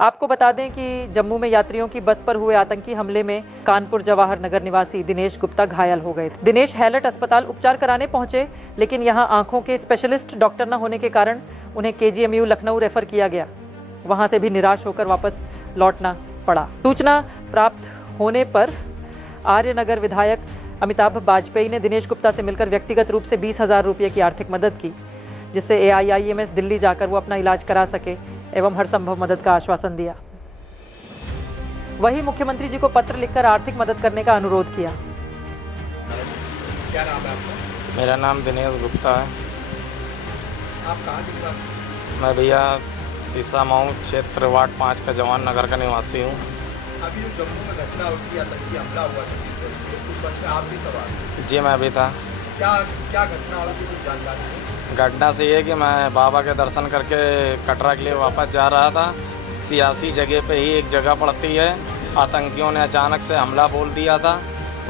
आपको बता दें कि जम्मू में यात्रियों की बस पर हुए आतंकी हमले में कानपुर जवाहर नगर निवासी दिनेश गुप्ता घायल हो गए थे। दिनेश हैलट अस्पताल उपचार कराने पहुंचे, लेकिन यहां आंखों के स्पेशलिस्ट डॉक्टर न होने के कारण उन्हें KGMU लखनऊ रेफर किया गया। वहां से भी निराश होकर वापस लौटना पड़ा। सूचना प्राप्त होने पर आर्यनगर विधायक अमिताभ बाजपेयी ने दिनेश गुप्ता से मिलकर व्यक्तिगत रूप से 20,000 रुपये की आर्थिक मदद की, जिससे AIIMS दिल्ली जाकर वो अपना इलाज करा सके एवं हर संभव मदद का आश्वासन दिया। वहीं मुख्यमंत्री जी को पत्र लिखकर आर्थिक मदद करने का अनुरोध किया। क्या नाम है आपका? मेरा नाम दिनेश गुप्ता है। आप कहाँ के निवासी? मैं भैया सीसा माऊ क्षेत्र वार्ड 5 का जवान नगर का निवासी हूँ। अभी जो जम्मू में घटना हुई, आतंकी हमला हुआ उस बस में आप भी सवार? जी मैं भी था। क्या क्या घटना हुई, कुछ जानकारी है? घटना से ये कि मैं बाबा के दर्शन करके कटरा के लिए वापस जा रहा था। सियासी जगह पे ही एक जगह पड़ती है, आतंकियों ने अचानक से हमला बोल दिया था।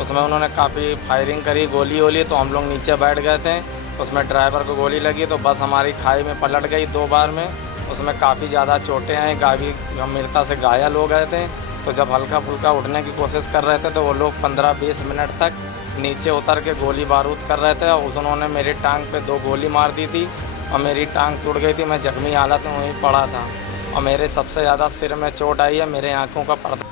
उसमें उन्होंने काफ़ी फायरिंग करी, गोली वोली, तो हम लोग नीचे बैठ गए थे। उसमें ड्राइवर को गोली लगी तो बस हमारी खाई में पलट गई 2 बार में। उसमें काफ़ी ज़्यादा चोटें आई, गाड़ी गंभीरता से घायल हो गए थे। तो जब हल्का फुल्का उठने की कोशिश कर रहे थे तो वो लोग 15-20 मिनट तक नीचे उतर के गोली बारूद कर रहे थे। और उन्होंने मेरी टांग पे 2 गोली मार दी थी और मेरी टांग टूट गई थी। मैं जख्मी हालत में वहीं पड़ा था और मेरे सबसे ज़्यादा सिर में चोट आई है, मेरे आँखों का पर्दा।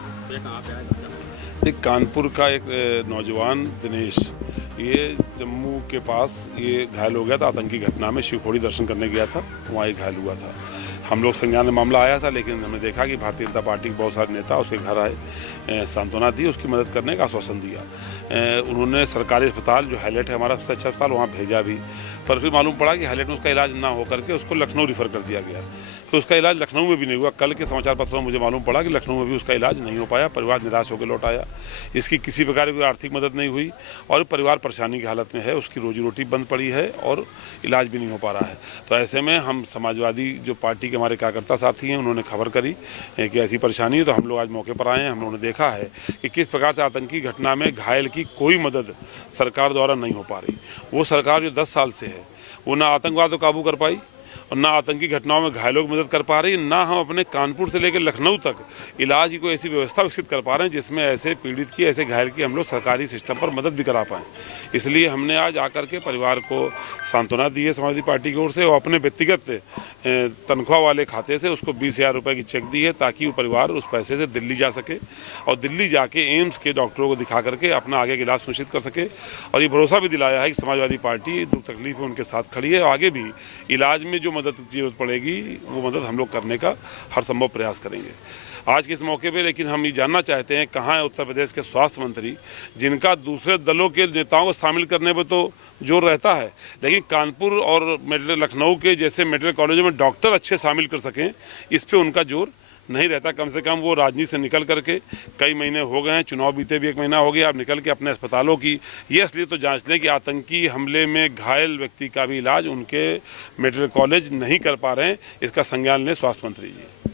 एक कानपुर का एक नौजवान दिनेश, ये जम्मू के पास ये घायल हो गया था आतंकी घटना में। शिवखोड़ी दर्शन करने गया था, वहाँ ये घायल हुआ था। हम लोग संज्ञान में मामला आया था, लेकिन हमने देखा कि भारतीय जनता पार्टी के बहुत सारे नेता उसके घर आए, सांत्वना दी, उसकी मदद करने का आश्वासन दिया। उन्होंने सरकारी अस्पताल जो हैलेट है हमारा सबसे अच्छा अस्पताल, वहाँ भेजा भी। पर फिर मालूम पड़ा कि हैलेट में उसका इलाज ना हो करके उसको लखनऊ रिफ़र कर दिया गया। तो उसका इलाज लखनऊ में भी नहीं हुआ। कल के समाचार पत्रों में मुझे मालूम पड़ा कि लखनऊ में भी उसका इलाज नहीं हो पाया। परिवार निराश होकर लौट आया। इसकी किसी प्रकार की आर्थिक मदद नहीं हुई और परिवार परेशानी की हालत में है। उसकी रोजी रोटी बंद पड़ी है और इलाज भी नहीं हो पा रहा है। तो ऐसे में हम समाजवादी जो पार्टी के हमारे कार्यकर्ता साथी हैं, उन्होंने खबर करी कि ऐसी परेशानी है। तो हम लोग आज मौके पर आए हैं। हम लोगों ने देखा है कि किस प्रकार से आतंकी घटना में घायल की कोई मदद सरकार द्वारा नहीं हो पा रही। वो सरकार जो 10 साल से है, वो ना आतंकवाद को काबू कर पाई और ना आतंकी घटनाओं में घायलों की मदद कर पा रही, ना हम अपने कानपुर से लेकर लखनऊ तक इलाज की कोई ऐसी व्यवस्था विकसित कर पा रहे हैं जिसमें ऐसे पीड़ित की, ऐसे घायल की हम लोग सरकारी सिस्टम पर मदद भी करा पाएँ। इसलिए हमने आज आकर के परिवार को सांत्वना दी है समाजवादी पार्टी की ओर से, और अपने व्यक्तिगत तनख्वाह वाले खाते से उसको 20,000 रुपये की चेक दी है, ताकि वो परिवार उस पैसे से दिल्ली जा सके और दिल्ली जाके एम्स के डॉक्टरों को दिखा करके अपना आगे का इलाज सुनिश्चित कर सके। और ये भरोसा भी दिलाया है कि समाजवादी पार्टी दुख तकलीफ में उनके साथ खड़ी है और आगे भी इलाज में जो मदद की जरूरत पड़ेगी वो मदद हम लोग करने का हर संभव प्रयास करेंगे। आज के इस मौके पे लेकिन हम ये जानना चाहते हैं, कहाँ है उत्तर प्रदेश के स्वास्थ्य मंत्री, जिनका दूसरे दलों के नेताओं को शामिल करने पर तो जोर रहता है, लेकिन कानपुर और मेडिकल लखनऊ के जैसे मेडिकल कॉलेजों में डॉक्टर अच्छे शामिल कर सकें, इस पर उनका जोर नहीं रहता। कम से कम वो राजनीति से निकल करके, कई महीने हो गए हैं, चुनाव बीते भी 1 महीना हो गया, अब निकल के अपने अस्पतालों की ये असलियत तो जांच लें कि आतंकी हमले में घायल व्यक्ति का भी इलाज उनके मेडिकल कॉलेज नहीं कर पा रहे हैं। इसका संज्ञान लें स्वास्थ्य मंत्री जी।